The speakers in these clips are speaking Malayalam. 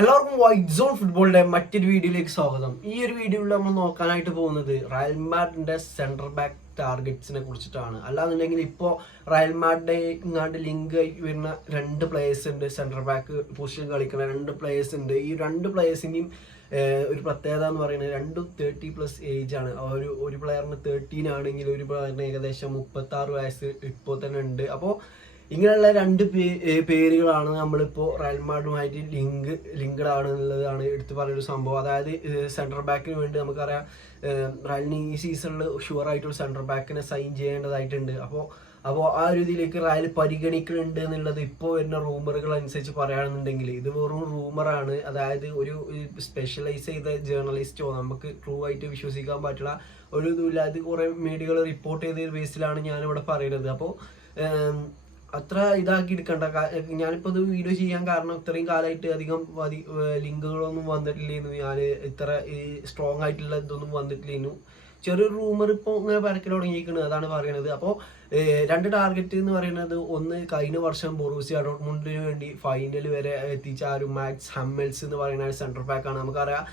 എല്ലാവർക്കും വൈറ്റ് സോൺ ഫുട്ബോളിന്റെ മറ്റൊരു വീഡിയോയിലേക്ക് സ്വാഗതം. ഈ ഒരു വീഡിയോയിൽ നമ്മൾ നോക്കാനായിട്ട് പോകുന്നത് റയൽ മാഡ്രിഡിന്റെ സെന്റർ ബാക്ക് ടാർഗറ്റ്സിനെ കുറിച്ചിട്ടാണ്. അല്ലാന്നുണ്ടെങ്കിൽ ഇപ്പോൾ റയൽ മാഡ്രിഡ് ഇങ്ങാണ്ട് ലിങ്ക് വരുന്ന രണ്ട് പ്ലേയേഴ്സ് ഉണ്ട്, സെന്റർ ബാക്ക് പൊസിഷൻ കളിക്കുന്ന രണ്ട് പ്ലേയേഴ്സ് ഉണ്ട്. ഈ രണ്ട് പ്ലേയേഴ്സിന്റെയും ഒരു പ്രത്യേകത എന്ന് പറയുന്നത് രണ്ടും 30+ ഏജ് ആണ്. ഒരു പ്ലെയറിന് 13 ആണെങ്കിൽ ഒരു പ്ലെയറിന് ഏകദേശം 36 വയസ്സ് ഇപ്പോൾ തന്നെ ഉണ്ട്. അപ്പോൾ ഇങ്ങനെയുള്ള രണ്ട് പേരുകളാണ് നമ്മളിപ്പോൾ റയൽ മാഡ്രിഡുമായിട്ട് ലിങ്ക്ഡ് ആണ് എന്നുള്ളതാണ് എടുത്തു പറയുന്ന സംഭവം. അതായത് സെൻട്രൽ ബാക്കിന് വേണ്ടി നമുക്കറിയാം റയലിന് ഈ സീസണിൽ ഷുവർ ആയിട്ടൊരു സെൻട്രൽ ബാക്കിനെ സൈൻ ചെയ്യേണ്ടതായിട്ടുണ്ട്. അപ്പോൾ ആ ഒരു ഇതിലേക്ക് റയൽ പരിഗണിക്കുന്നുണ്ട് എന്നുള്ളത് ഇപ്പോൾ വരുന്ന റൂമറുകൾ അനുസരിച്ച് പറയുകയാണെന്നുണ്ടെങ്കിൽ ഇത് വെറും റൂമറാണ്. അതായത് ഒരു സ്പെഷ്യലൈസ് ചെയ്ത ജേർണലിസ്റ്റോ നമുക്ക് ട്രൂ ആയിട്ട് വിശ്വസിക്കാൻ പറ്റുള്ള ഒരു ഇതുമില്ല. അത് കുറേ മീഡിയകൾ റിപ്പോർട്ട് ചെയ്ത ബേസിലാണ് ഞാനിവിടെ പറയുന്നത്. അപ്പോൾ അത്ര ഇതാക്കി എടുക്കണ്ട. ഞാനിപ്പോൾ ഇത് വീഡിയോ ചെയ്യാൻ കാരണം ഇത്രയും കാലമായിട്ട് അധികം ലിങ്കുകളൊന്നും വന്നിട്ടില്ലായിരുന്നു. ഞാൻ ഇത്ര സ്ട്രോങ് ആയിട്ടുള്ള ഇതൊന്നും വന്നിട്ടില്ലായിരുന്നു. ചെറിയൊരു റൂമർ ഇപ്പോൾ ഇങ്ങനെ പരക്കൽ തുടങ്ങിയിരിക്കുന്നത്, അതാണ് പറയുന്നത്. അപ്പോൾ രണ്ട് ടാർഗറ്റ് എന്ന് പറയുന്നത്, ഒന്ന് കഴിഞ്ഞ വർഷം ബൊറൂസിയ ഡോർട്ട്മുണ്ടിന് വേണ്ടി ഫൈനൽ വരെ എത്തിച്ച ആ ഒരു മാക്സ് ഹമ്മൽസ് എന്ന് പറയുന്ന സെൻട്രൽ ബാക്കാണ്. നമുക്കറിയാം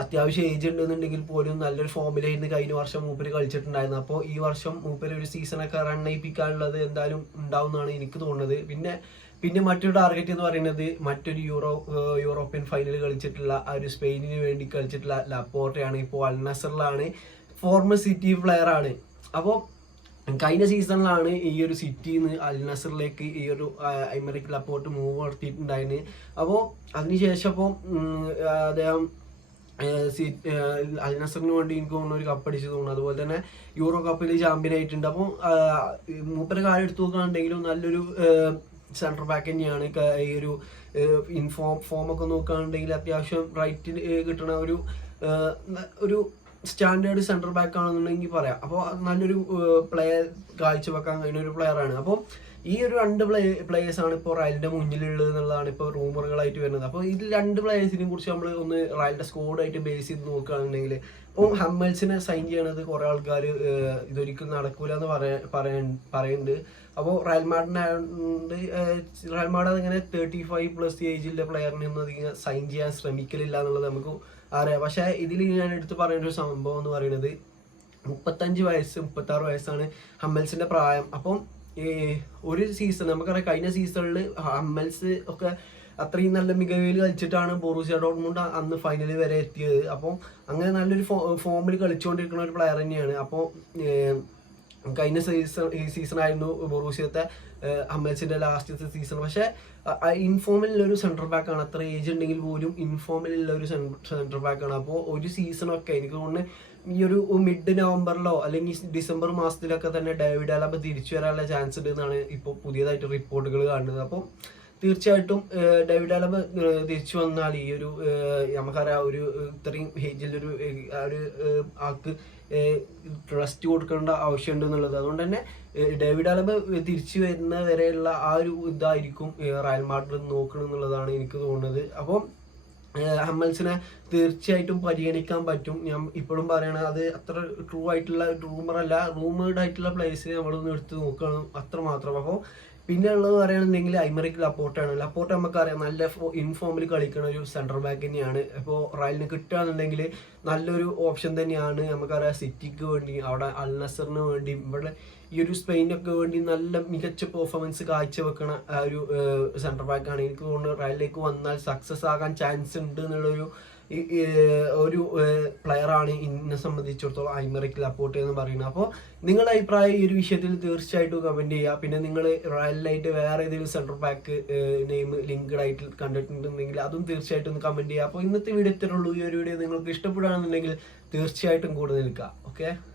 അത്യാവശ്യം ഏജ് ഉണ്ടെന്നുണ്ടെങ്കിൽ പോലും നല്ലൊരു ഫോമിലായിരുന്നു കഴിഞ്ഞ വർഷം മൂപ്പര് കളിച്ചിട്ടുണ്ടായിരുന്നു. അപ്പോൾ ഈ വർഷം മൂപ്പര് ഒരു സീസണൊക്കെ റൺ ചെയ്യിപ്പിക്കാനുള്ളത് എന്തായാലും ഉണ്ടാവുമെന്നാണ് എനിക്ക് തോന്നുന്നത്. പിന്നെ മറ്റൊരു ടാർഗറ്റ് എന്ന് പറയുന്നത് മറ്റൊരു യൂറോപ്യൻ ഫൈനൽ കളിച്ചിട്ടുള്ള ആ ഒരു സ്പെയിനിന് വേണ്ടി കളിച്ചിട്ടുള്ള ലപ്പോർട്ടയാണ്. ഇപ്പോൾ അൽ നസറിലാണ്, ഫോർമർ സിറ്റി പ്ലെയർ ആണ്. അപ്പോൾ കഴിഞ്ഞ സീസണിലാണ് ഈ ഒരു സിറ്റിയിൽ നിന്ന് അൽ നസറിലേക്ക് ഈ ഒരു ഐമറിക് ലപ്പോർട്ട് മൂവ് നടത്തിയിട്ടുണ്ടായിരുന്നു. അപ്പോൾ അതിനുശേഷം ഇപ്പോൾ അദ്ദേഹം അൽ നസറിന് വേണ്ടി എനിക്ക് തോന്നുന്നു ഒരു കപ്പ് അടിച്ചു തോന്നുന്നു. അതുപോലെ തന്നെ യൂറോ കപ്പിൽ ചാമ്പ്യൻ ആയിട്ടുണ്ട്. അപ്പം മൂപ്പരെ കാര്യം എടുത്തു നോക്കുകയാണെങ്കിലും നല്ലൊരു സെൻട്രൽ ബാക്ക് തന്നെയാണ്. ഈ ഒരു ഫോമൊക്കെ നോക്കുകയാണെന്നുണ്ടെങ്കിൽ അത്യാവശ്യം റൈറ്റിൽ കിട്ടണ ഒരു സ്റ്റാൻഡേർഡ് സെൻട്രൽ ബാക്ക് ആണെന്നുണ്ടെങ്കിൽ പറയാം. അപ്പോൾ നല്ലൊരു പ്ലെയർ കാഴ്ചവെക്കാൻ കഴിയുന്ന ഒരു പ്ലെയറാണ്. അപ്പോൾ ഈ ഒരു രണ്ട് പ്ലേയേഴ്സാണ് ഇപ്പോൾ റയലിന്റെ മുന്നിലുള്ളത് എന്നുള്ളതാണ് ഇപ്പോൾ റൂമറുകളായിട്ട് വരുന്നത്. അപ്പോൾ ഇതിൽ രണ്ട് പ്ലേയേഴ്സിനെ കുറിച്ച് നമ്മൾ ഒന്ന് റയലിന്റെ സ്കോഡായിട്ട് ബേസ് ചെയ്ത് നോക്കുകയാണെന്നുണ്ടെങ്കിൽ, ഇപ്പോൾ ഹമ്മൽസിനെ സൈൻ ചെയ്യണത് കുറേ ആൾക്കാർ ഇതൊരിക്കലും നടക്കൂല എന്ന് പറയുന്നുണ്ട്. അപ്പോൾ റയൽ മാഡ്രിഡ് അതിങ്ങനെ 35+ ഏജിലെ പ്ലെയറിനെ ഒന്നും അധികം സൈൻ ചെയ്യാൻ ശ്രമിക്കലില്ല എന്നുള്ളത് നമുക്ക് അറിയാം. പക്ഷേ ഇതിൽ ഞാൻ എടുത്ത് പറയുന്ന ഒരു സംഭവം എന്ന് പറയുന്നത് 36 വയസ്സാണ് ഹമ്മൽസിന്റെ പ്രായം. അപ്പം ഒരു സീസൺ നമുക്കറിയാം, കഴിഞ്ഞ സീസണിൽ ഹമ്മൽസ് ഒക്കെ അത്രയും നല്ല മികവിൽ കളിച്ചിട്ടാണ് ബൊറൂസിയ ഡോർട്ട്മുണ്ട് അന്ന് ഫൈനലിൽ വരെ എത്തിയത്. അപ്പോൾ അങ്ങനെ നല്ലൊരു ഫോമിൽ കളിച്ചുകൊണ്ടിരിക്കുന്ന ഒരു പ്ലെയർ തന്നെയാണ്. അപ്പോൾ കഴിഞ്ഞ സീസൺ ആയിരുന്നു ബൊറൂസിയത്തെ ഹമ്മൽസിന്റെ ലാസ്റ്റത്തെ സീസൺ. പക്ഷേ ഇൻഫോമിലുള്ള ഒരു സെൻട്രൽ ബാക്കാണ്. അത്ര ഏജ് ഉണ്ടെങ്കിൽ പോലും ഇൻഫോമിലുള്ള ഒരു സെൻട്രൽ ബാക്കാണ്. അപ്പോൾ ഒരു സീസണൊക്കെ എനിക്ക് തോന്നുന്നു ഈ ഒരു മിഡ് നവംബറിലോ അല്ലെങ്കിൽ ഡിസംബർ മാസത്തിലൊക്കെ തന്നെ ഡേവിഡ് അലബ തിരിച്ചു വരാനുള്ള ചാൻസ് ഉണ്ട് എന്നാണ് ഇപ്പോൾ പുതിയതായിട്ട് റിപ്പോർട്ടുകൾ കാണുന്നത്. അപ്പോൾ തീർച്ചയായിട്ടും ഡേവിഡ് അലബ തിരിച്ചു വന്നാൽ ഈ ഒരു നമുക്കറിയാം ഒരു ഇത്രയും ഏജിലൊരു ആൾക്ക് ട്രസ്റ്റ് കൊടുക്കേണ്ട ആവശ്യമുണ്ട് എന്നുള്ളത്. അതുകൊണ്ട് തന്നെ ഡേവിഡ് അലബ തിരിച്ചു വരുന്ന വരെയുള്ള ആ ഒരു ഇതായിരിക്കും റയൽ മാഡ്രിഡ് നോക്കണം എന്നുള്ളതാണ് എനിക്ക് തോന്നുന്നത്. അപ്പം ഹമ്മൽസിനെ തീർച്ചയായിട്ടും പരിഗണിക്കാൻ പറ്റും. ഞാൻ ഇപ്പോഴും പറയണത് അത് അത്ര ട്രൂ ആയിട്ടുള്ള റൂമറല്ല, റൂമേഡ് ആയിട്ടുള്ള പ്ലേസിനെ നമ്മളൊന്ന് എടുത്ത് നോക്കണം, അത്രമാത്രം. അപ്പോൾ പിന്നെ ഉള്ളത് പറയുകയാണെന്നുണ്ടെങ്കിൽ ഐമറിക് ലപ്പോർട്ടാണ്. ലപ്പോർട്ട് നമുക്കറിയാം നല്ല ഇൻഫോമിൽ കളിക്കുന്ന ഒരു സെൻട്രൽ ബാക്ക് തന്നെയാണ്. ഇപ്പോൾ റയലിന് കിട്ടുകയാണെന്നുണ്ടെങ്കിൽ നല്ലൊരു ഓപ്ഷൻ തന്നെയാണ്. നമുക്കറിയാം സിറ്റിക്ക് വേണ്ടി, അവിടെ അൽ നസറിന് വേണ്ടി, ഇവിടെ ഈ ഒരു സ്പെയിനൊക്കെ വേണ്ടി നല്ല മികച്ച പെർഫോമൻസ് കാഴ്ചവെക്കണ ഒരു സെൻട്രൽ ബാക്കാണ്. എനിക്ക് തോന്നുന്നു റയലിലേക്ക് വന്നാൽ സക്സസ് ആകാൻ ചാൻസ് ഉണ്ട് എന്നുള്ളൊരു ഒരു പ്ലെയറാണ് എന്നെ സംബന്ധിച്ചിടത്തോളം ഐമറിക് ലപ്പോർട്ട് എന്ന് പറയുന്നത്. അപ്പോൾ നിങ്ങളുടെ അഭിപ്രായം ഈ ഒരു വിഷയത്തിൽ തീർച്ചയായിട്ടും കമന്റ് ചെയ്യുക. പിന്നെ നിങ്ങൾ റയലിനായിട്ട് വേറെ ഏതെങ്കിലും സെൻട്രൽ ബാക്ക് നെയിം ലിങ്ക്ഡ് ആയിട്ട് കണ്ടിട്ടുണ്ടെങ്കിൽ അതും തീർച്ചയായിട്ടും ഒന്ന് കമന്റ് ചെയ്യുക. അപ്പോൾ ഇന്നത്തെ വീഡിയോ ഇത്രയുള്ളൂ. ഈ ഒരു വീഡിയോ നിങ്ങൾക്ക് ഇഷ്ടപ്പെടുകയാണെന്നുണ്ടെങ്കിൽ തീർച്ചയായിട്ടും കൂടെ നിൽക്കുക. ഓക്കെ.